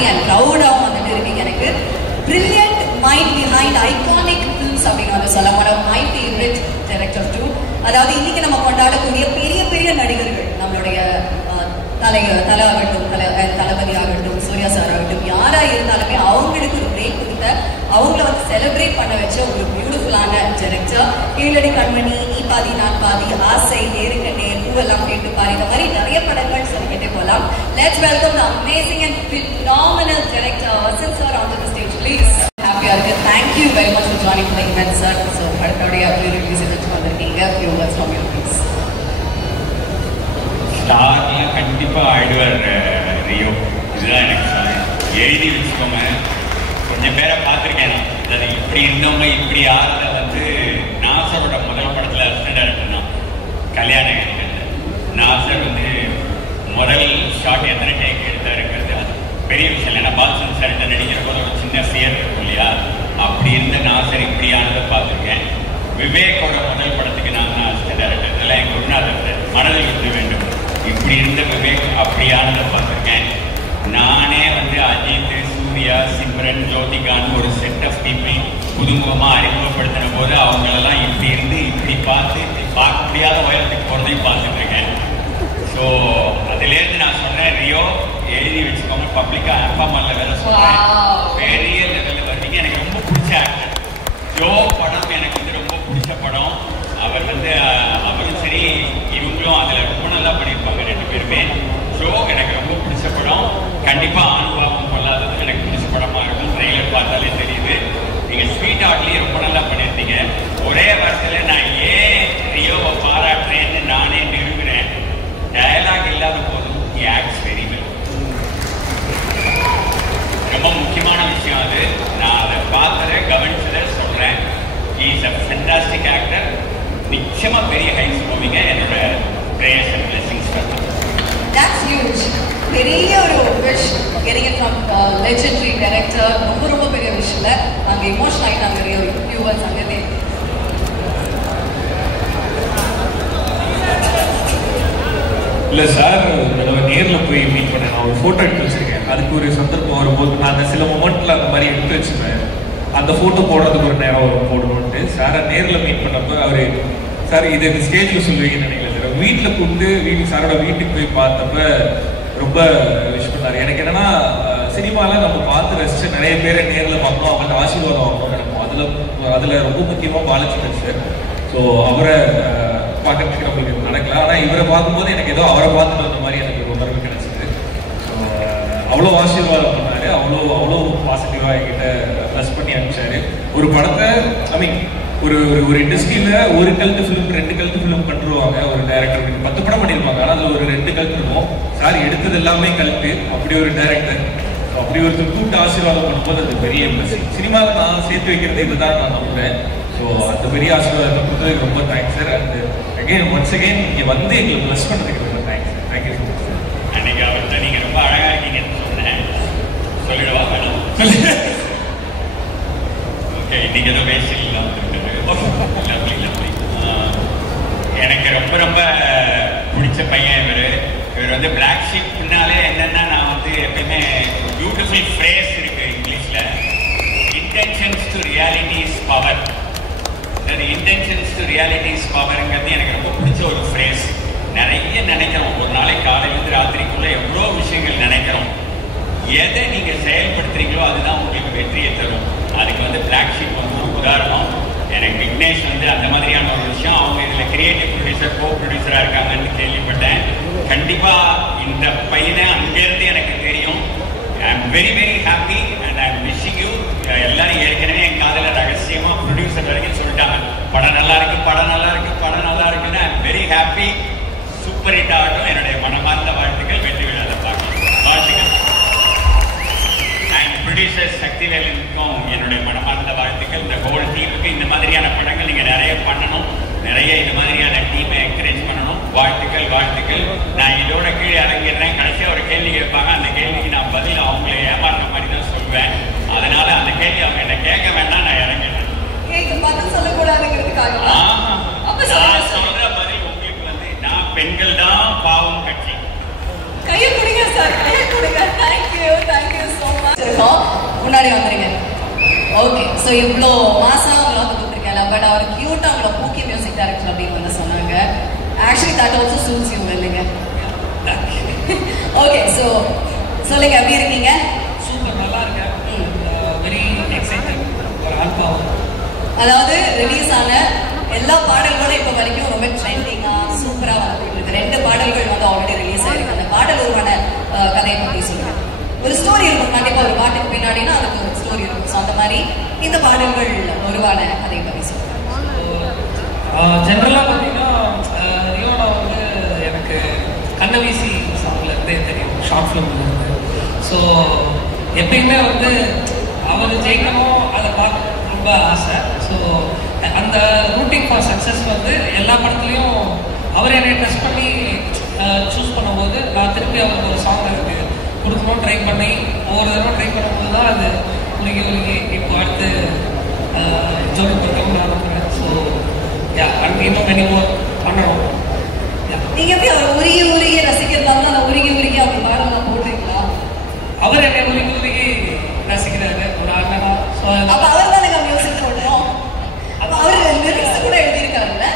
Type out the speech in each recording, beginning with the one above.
Happy and ப்ரௌடாகவும் வந்துட்டு இருக்கு எனக்கு. Brilliant mind behind iconic films அப்படின்னு வந்து சொல்ல one of my favourite director too. அதாவது இன்னைக்கு நம்ம கொண்டாடக்கூடிய பெரிய பெரிய நடிகர்கள், நம்மளுடைய தலை ஆகட்டும், தளபதி ஆகட்டும், சூர்யா சார் ஆகட்டும், யாரா இருந்தாலுமே அவங்களுக்கு ஒரு பிரேக் கொடுத்த, அவங்கள வந்து செலிப்ரேட் பண்ண வச்ச ஒரு பியூட்டிஃபுல்லான டைரக்டர். கீழடி கண்மணி, நீ பாதி நான் பாதி, ஆசை, நேருக்கண்ணே, பூவெல்லாம் கேட்டு பாரு, இந்த மாதிரி நிறைய படங்கள் சொல்லிக்கிட்டே போகலாம். Let's welcome the amazing and phenomenal director Vasan sir onto the stage please. ஹாப்பியா இருக்கு. Thank you very much for joining the event sir. So அடுத்தபடியா ரிலீஸ் வச்சு வந்திருக்கீங்க. few words from you please. ஸ்டார்லாம் கண்டிப்பா ஆயிடுவார் ரியோ. இதுதான் எனக்கு எழுதி வச்சுக்கோங்க. கொஞ்சம் பேரை பார்த்துருக்கேன். அது இப்படி இருந்தவங்க இப்படி ஆறுல வந்து நாசரோட முதல் படத்தில் அசிஸ்டன்ட் டைரக்டர் தான். கல்யாணம் நாசர் வந்து முதல் ஷாட் எத்தனை டேக் எடுத்தாருங்கிறது அது பெரிய விஷயம். ஏன்னா பால்சன் சார் நடிக்கிற போது ஒரு சின்ன ஃபியர் இருக்கும் இல்லையா, அப்படி இருந்த நாசர் இப்படியானதை பார்த்துருக்கேன். விவேக்கோட முதல் படத்துக்கு நான் தான் அசிஸ்டன்ட் டைரக்டர். இதெல்லாம் என் குருநாதர் மனதில் விட்டு வேண்டும். இப்படி இருந்த விவேக் அப்படியானதை பார்த்துருக்கேன். நானே வந்து அஜித், சூர்யா, சிம்ரன், ஜோதிகான்னு ஒரு செட் ஆஃப் பீப்பிள் புதுமுகமாக அறிமுகப்படுத்தின போது அவங்களெல்லாம் இப்படி இருந்து இப்படி பார்த்து பார்க்க முடியாத உயரத்துக்கு போகிறதையும் பார்த்துட்டு இருக்கேன். ஸோ அதுலேருந்து நான் சொன்னேன், ரியோ எழுதி வச்சுக்கோங்க, பப்ளிக்காக அப்பாமல்ல வேலை சொல்கிறேன், பெரிய லெவலில் வருவீங்க. எனக்கு ரொம்ப பிடிச்ச ஆக்டர் ஜோ. படம் எனக்கு வந்து ரொம்ப பிடிச்ச படம். அவர் வந்து அவரும் சரி இவங்களும் அதில் ரொம்ப நல்லா பண்ணியிருப்பாங்க ரெண்டு பேருமே. ஷோ எனக்கு ரொம்ப பிடிச்ச படம். கண்டிப்பாக அனுபவம் கொள்ளாதது எனக்கு பிடிச்ச படமாக இருக்கும். ட்ரெயிலர் பார்த்தாலே தெரியுது. நீங்கள் ஸ்வீட் ஆர்ட்லேயே ரொம்ப நல்லா பண்ணியிருந்தீங்க. ஒரே வாரத்தில் நான் ஏன் ரியோவை பாராட்டுறேன்னு நானே நிறுவுறேன். டயலாக் இல்லாத போதும் he acts very well. ரொம்ப முக்கியமான விஷயம் அது. நான் அதை பார்த்ததை கவனிச்சதை சொல்கிறேன். he is a fantastic actor. நிச்சயமா பெரிய ஹைட்ஸ் போவீங்க. என்னோட பிரேயர்ஸ் அண்ட் பிளெஸிங்ஸ் பண்ணலாம். That's huge. பெரிய ஒரு wish getting it from legendary director. ரொம்ப பெரிய விஷயம் இல்ல. அங்க எமோஷனல் ஆயிட்டாங்க நிறைய வியூவர்ஸ் அங்கதே. இல்லை சார், நான் நேரில் போய் மீட் பண்ணேன். நான் ஒரு ஃபோட்டோ எடுத்து வச்சுருக்கேன். அதுக்கு ஒரு சந்தர்ப்பம் வரும்போது நான் அந்த சில மொமெண்ட்டில் அந்த மாதிரி எடுத்து வச்சுருவேன். அந்த ஃபோட்டோ போடுறதுக்கு ஒரு நேரம் வரும் போடணுன்ட்டு. சாரை நேரில் மீட் பண்ணப்போ அவர் சார் இது ஸ்டேஜில் சொல்லுவீங்கன்னு நினைக்கல சார். வீட்டில் கூப்பிட்டு சாரோட வீட்டுக்கு போய் பார்த்தப்ப ரொம்ப விஷ் பண்ணார். எனக்கு என்னென்னா சினிமாவில் நம்ம பார்த்து ரசித்து நிறைய பேரை நேரில் பார்க்கணும், அவங்க ஆசீர்வாதம் ஆகணும்னு நினைப்போம். அதில் ரொம்ப முக்கியமாக பாலச்சந்திரன் சார். ஸோ அவரை பார்க்கறதுக்கு நம்மளுக்கு நடக்கல. ஆனால் இவரை பார்க்கும்போது எனக்கு ஏதோ அவரை பார்த்துட்டு வந்த மாதிரி எனக்கு ஒரு உணர்வு கிடைச்சிது. ஸோ அவ்வளோ ஆசீர்வாதம் பண்ணார். அவ்வளோ பாசிட்டிவாக என்கிட்ட ப்ளஸ் பண்ணி அனுப்பிச்சாரு. ஒரு படத்தை ஒரு ஒரு இண்டஸ்ட்ரியில் ஒரு கல்ட்டு ஃபிலிம் 2 கல்ட்டு ஃபிலிம் பண்ணுவாங்க. ஒரு டைரக்டர் 10 படம் பண்ணியிருப்பாங்க. ஆனால் அதில் ஒரு 2 கல்ட்டு இருக்கும். சார் எடுத்தது எல்லாமே கல்ட்டு. அப்படி ஒரு டைரக்டர், அப்படி ஒரு கூட்டு ஆசீர்வாதம் பண்ணும்போது அது பெரிய பிளஸிங். சினிமாவில் நான் சேர்த்து வைக்கிறது இதுதான் நான் நம்புறேன். ஸோ அந்த பெரிய ஆசீர்வாதத்தை கொடுத்ததுக்கு ரொம்ப thanks sir. And once again இங்கே வந்து எங்களுக்கு ப்ளஸ் பண்ணுறதுக்கு ரொம்ப thanks sir. Thank you so much sir. அன்னைக்கு அவர்கிட்ட நீங்கள் ரொம்ப அழகாக இருக்கீங்கன்னு சொன்னேன். சொல்லிடுவா மேடம். ஓகே, இன்னைக்கு ஏதோ பேசிடலாம். எனக்கு ரொம்ப பிடிச்ச பையன் இவர் வந்து பிளாக் ஷீப்னாலே என்னன்னா, நான் வந்து எப்பயுமே பியூட்டிஃபுல் ஃப்ரேஸ் இருக்கு இங்கிலீஷ்ல, intentions to reality is power. Intentions to reality is பவர்ங்கிறது எனக்கு ரொம்ப பிடிச்ச ஒரு ஃப்ரேஸ். நிறைய நினைக்கிறோம். ஒரு நாளைக்கு காலையிலிருந்து ராத்திரிக்குள்ள எவ்வளோ விஷயங்கள் நினைக்கிறோம். எதை நீங்க செயல்படுத்துறீங்களோ அதுதான் உங்களுக்கு வெற்றியை தரும். அதுக்கு வந்து பிளாக் ஷீப் வந்து ஒரு உதாரணம். எனக்கு விக்னேஷ் வந்து அந்த மாதிரியான ஒரு விஷயம். அவங்க இதில் கிரியேட்டிவ் ப்ரொடியூசர், கோ ப்ரொடியூசராக இருக்காங்கன்னு கேள்விப்பட்டேன். கண்டிப்பாக இந்த பையனை அங்கேருந்து எனக்கு தெரியும். I am very happy and I am wishing you. எல்லாரும் ஏற்கனவே என் காதில் ரகசியமாக ப்ரொடியூசர் வரைக்கும் சொல்லிட்டாங்க, படம் நல்லா இருக்கு, படம் நல்லா இருக்கு, படம் நல்லா இருக்குன்னு. I am very happy. Super hit ஆகட்டும். என்னுடைய மனமார்ந்த வாழ்த்துக்கள். வெற்றி விழாத பார்க்கலாம். வாழ்த்துக்கள். அண்ட் ப்ரொடியூசர் சக்திவேலுக்கும் என்னுடைய மனமார்ந்த வாழ்த்துக்கள். இந்த ஹோல் டீமுக்கு இந்த மாதிரியான படங்கள் நீங்கள் நிறைய பண்ணணும். நிறைய இந்த மாதிரியான டீமை என்கரேஜ் பண்ணணும். வாழ்த்துக்கள். நான் இதோட கீழே இறங்கிடுறேன். கடைசியாக ஒரு கேள்வி கேட்பாங்க. அந்த கேள்விக்கு நான் பதில் அவங்களை ஏமாறுற மாதிரி தான் சொல்லுவேன். அதனால அந்த கேள்வி அவங்க என்ன கேட்க வேண்டாம், நான் இறங்கிடுறேன். நான் சொல்ற பதில் உங்களுக்கு வந்து, நான் பெண்கள் தான் பாவம் கட்சி. கையை கொடுங்க சார், கையை கொடுங்க. Thank you so much. ஸோ இவ்வளோ மாசா அவங்கள வந்து கொடுத்துருக்கல, பட் அவர் கியூட்டா அவங்கள பூக்கி மியூசிக் டைரக்டர் அப்படின்னு வந்து சொன்னாங்க. Actually that also shoots you இல்லைங்க? ஓகே, ஸோ சொல்லுங்க, எப்படி இருக்கீங்க? சூப்பர், நல்லா இருக்கேன். வெரி எக்ஸைட்டட் ஒரு ஆல்பம். அதாவது ரிலீஸ் ஆன எல்லா பாடல்களும் இப்போ வரைக்கும் ரொம்ப ட்ரெண்டிங்கா சூப்பரா வந்துட்டு இருக்கு. 2 பாடல்கள் வந்து ஆல்ரெடி ரிலீஸ் ஆயிருக்கு. அந்த பாடல் உருவான கதையை பத்தி சொல்லுங்க. ஒரு ஸ்டோரி இருக்கும் கண்டிப்பா, ஒரு பாட்டுக்கு பின்னாடினா அதுக்கு ஒரு ஸ்டோரி இருக்கும். ஸோ அந்த மாதிரி இந்த பாடல்கள் உருவான கதையை பத்தி சொல்லுங்க. ஜென்ரலாக பார்த்தீங்கன்னா ரியோனா வந்து எனக்கு கண்ணவீசி சாங்ல இருந்தே தெரியும், ஷார்ட் ஃபிலிம்ல இருந்து. ஸோ எப்பயுமே வந்து அவர் ஜெயிக்கணும் அதை பார்க்க ரொம்ப ஆசை. ஸோ அந்த ரூட்டிங் ஃபார் சக்ஸஸ் வந்து எல்லா படத்துலையும் அவர் என்னை டெஸ்ட் பண்ணி சூஸ் பண்ணும்போது நான் திருப்பி அவருக்கு ஒரு சாங் எனக்கு கொடுக்கணும் ட்ரை பண்ணி ஒவ்வொரு தடவை ட்ரை பண்ணும்போது தான் அது உருகி இப்போ அடுத்து ஜோடி பக்கம் நான் நம்புறேன். ஸோ இன்னும் மெனி மோர் பண்ணணும். நீங்க எப்படி அவர் உருகி ரசிக்கிறதால அந்த உருகி அப்படி பாடலாம் போடுறீங்களா? அவர் என்னை உருகி ரசிக்கிறாரு ஒரு ஆர்வமா. ஸோ அப்ப அவர் தான் எனக்கு மியூசிக் போடுறோம். அப்ப அவர் லிரிக்ஸ் கூட எழுதியிருக்காருல்ல?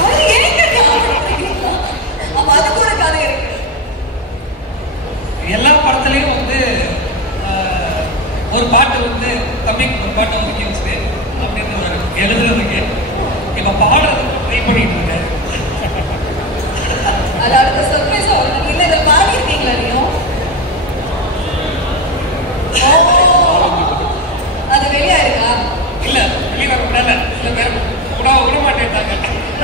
அவர் ஏங்க ஞாபகப்படுத்திக்கலாம்? அப்ப அது கூட கதை இருக்கு. எல்லா படத்துலையும் வந்து ஒரு பாட்டு வந்து தம்பிக்கு ஒரு பாட்டை ஒதுக்கி வச்சுட்டு அப்படின்னு எழுதுறதுக்கு இப்ப பாடுறதுக்கு ட்ரை பண்ணிட்டு இருக்காரு. அது அடுத்த சர்ப்ரைஸ் ஆகும். இல்ல இதை பாடியிருக்கீங்களா நீயும்? அது வெளியா இருக்கா? இல்ல வெளியில விடல, இல்ல வேற விட மாட்டேன்ட்டாங்க.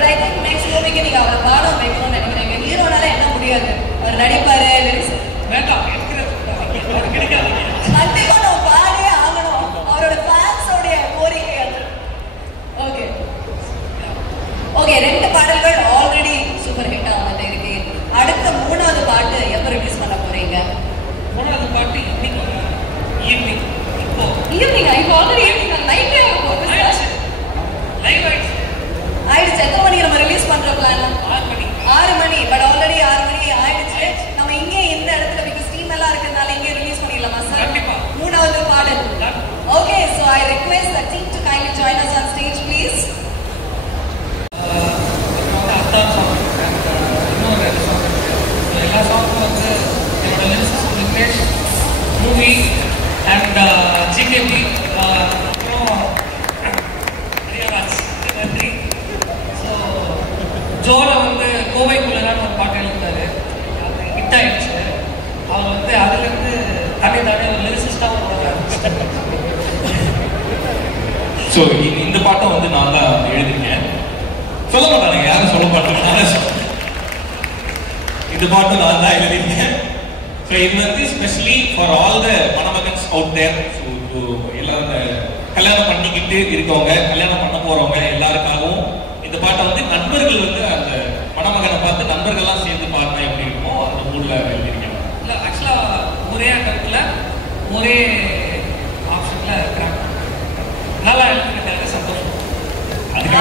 ஐ திங்க் நெக்ஸ்ட் மூவிக்கு நீங்க அவரை பாடம் வைக்கணும்னு நினைக்கிறீங்க. ஹீரோனால என்ன முடியாது, அவர் நடிப்பாரு, வேண்டாம் கிடைக்காது. கண்டிப்பா நம்ம பாடியே ஆகணும். அவரோட ஃபேன்ஸோடைய கோரிக்கை அது. ஓகே ஓகே, 2 பாடல்கள் ஆல்ரெடி சூப்பர் ஹிட்டா வந்துட்டு இருக்கு. அடுத்த 3வது பாட்டு எப்ப ரிலீஸ் பண்ண போறீங்க? 3வது பாட்டு இன்னைக்கு ஈவினிங். இப்போ ஈவினிங் இப்போ ஆல்ரெடி ஈவினிங் நைட்டே ஆகும். லைவ் ஆயிடுச்சு. எத்தனை மணிக்கு நம்ம ரிலீஸ் பண்ற பிளான்? 6 மணி. பட் ஆல்ரெடி 6 மணி ஆயிடுச்சு. நம்ம இங்கே இந்த இடத்துல பிகாஸ் டீம் எல்லாம் இருக்கிறதுனால இங்கே ரிலீஸ் பண்ணிடலாமா சார்? கண்டிப்பா. 3வது பாடல். Okay, so I request the team to kindly join us on stage, please. அதான் சாங் இன்னொரு 2 சாங் இருக்கு. எல்லா சாங்கும் வந்து என்னோட lyrics Vignesh, movie and GKB, அப்புறம் ரியராஜ், நன்றி. ஸோ ஜோல வந்து கோவைக்குள்ளதான் ஒரு பாட்டு எழுதினாரு, அது ஹிட் ஆயிடுச்சு. அவர் வந்து அதுலேருந்து தானே ஒரு லிரிசிஸ்டாகவும் ஸோ இந்த பாட்டை வந்து நான் தான் எழுதிருக்கேன். சொல்ல மாட்டாங்க, யாரும் சொல்ல மாட்டாங்க. இந்த பாட்டு நான் தான் எழுதிருக்கேன். ஸோ இது வந்து ஸ்பெஷலி ஃபார் ஆல் த மணமகன்ஸ் அவுட் தேர். ஸோ எல்லாரும் கல்யாணம் பண்ணிக்கிட்டு இருக்கவங்க, கல்யாணம் பண்ண போறவங்க எல்லாருக்காகவும் இந்த பாட்டை வந்து நண்பர்கள் வந்து அந்த மணமகனை பார்த்து நண்பர்கள்லாம் சேர்ந்து பாடினா எப்படி இருக்குமோ அந்த மூட்ல எழுதிருக்கேன். இல்லை ஆக்சுவலாக ஒரே அட்டத்தில் ஒரே ஆப்ஷன்ல இருக்கிறாங்க. நல்லா எழுதிருக்காங்க, சந்தோஷம்.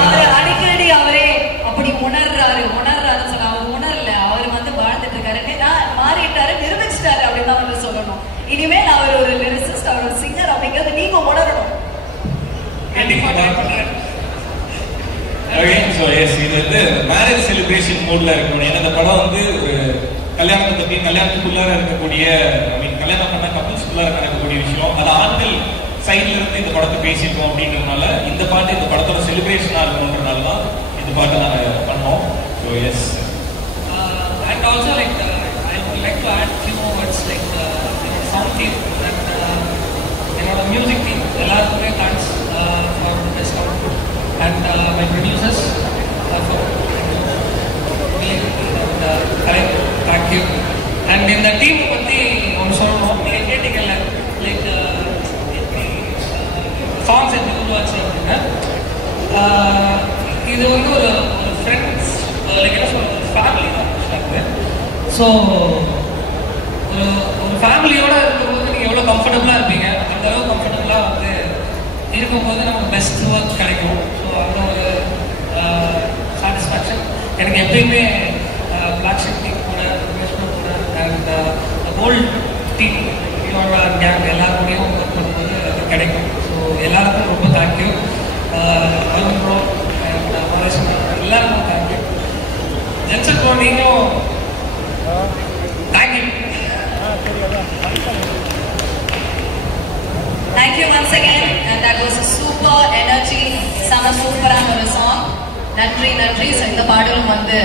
அவர் அடிக்கடி அவரே அப்படி உணர்றாருன்னு சொன்னா அவர் உணரல, அவர் வந்து வாழ்ந்துட்டு இருக்காரு, மாறிட்டாரு, நிரூபிச்சிட்டாரு அப்படின்னு தான் வந்து சொல்லணும். இனிமேல் அவர் ஒரு லிரிசிஸ்ட், அவர் ஒரு சிங்கர் அப்படிங்கிறது நீங்க உணரணும். கண்டிப்பா ட்ரை பண்றேன். ஸோ எஸ், இது வந்து மேரேஜ் செலிப்ரேஷன் மூட்ல இருக்கணும். ஏன்னா இந்த படம் வந்து ஒரு கல்யாணத்தை பற்றி, கல்யாணத்துக்குள்ளார இருக்கக்கூடிய, ஐ மீன் கல்யாணம் பண்ண கப்பிள்ஸ்குள்ளார நடக்கக்கூடிய விஷயம், அது ஆண்கள் சைட்ல இருந்து இந்த படத்தை பேசியிருக்கோம் அப்படின்றதுனால இந்த பாட்டு இந்த படத்தோட செலிப்ரேஷனா இருக்கணுன்றதுனால தான் இந்த பாட்டை நாங்கள் பண்ணோம். So yes, and also like I would like to add few more words like sound team and என்னோட மியூசிக் டீம் எல்லாருக்குமே thanks for best output and my producers correct, thank you. And இந்த டீம் பற்றி ஒன்று சொல்லணும். நீங்கள் கேட்டீங்கல்ல லைக் சாங்ஸ் எப்படி உருவாச்சு அப்படின்னா, இது வந்து ஒரு ஃப்ரெண்ட்ஸ் லைக் என்ன சொல்றது, ஒரு ஃபேமிலி தான். ஸோ ஒரு ஃபேமிலியோட இருக்கும்போது நீங்கள் எவ்வளோ கம்ஃபர்டபுளாக இருப்பீங்க, அந்த அளவுக்கு கம்ஃபர்டபுளாக வந்து இருக்கும்போது நமக்கு பெஸ்ட் ஒர்க் கிடைக்கும். ஸோ அந்த ஒரு சாட்டிஸ்ஃபேக்ஷன் எனக்கு எப்பயுமே பிளாக் ஷிப் டீம் கூட, கூட அண்ட் ஹோல் டீம் ரியோனா கேங் எல்லாருக்கூடையும் ஒர்க் பண்ணும்போது அது கிடைக்கும். ஸோ எல்லாருக்கும் ரொம்ப thank you. Arun bro and Maheshan எல்லாருக்கும் தேங்க்யூ. ஜென்சன் ப்ரோ நீங்களும் thank you. Thank you once again, and that was a super energy, sama super song. நன்றி நன்றி. இந்த பாடலும் வந்து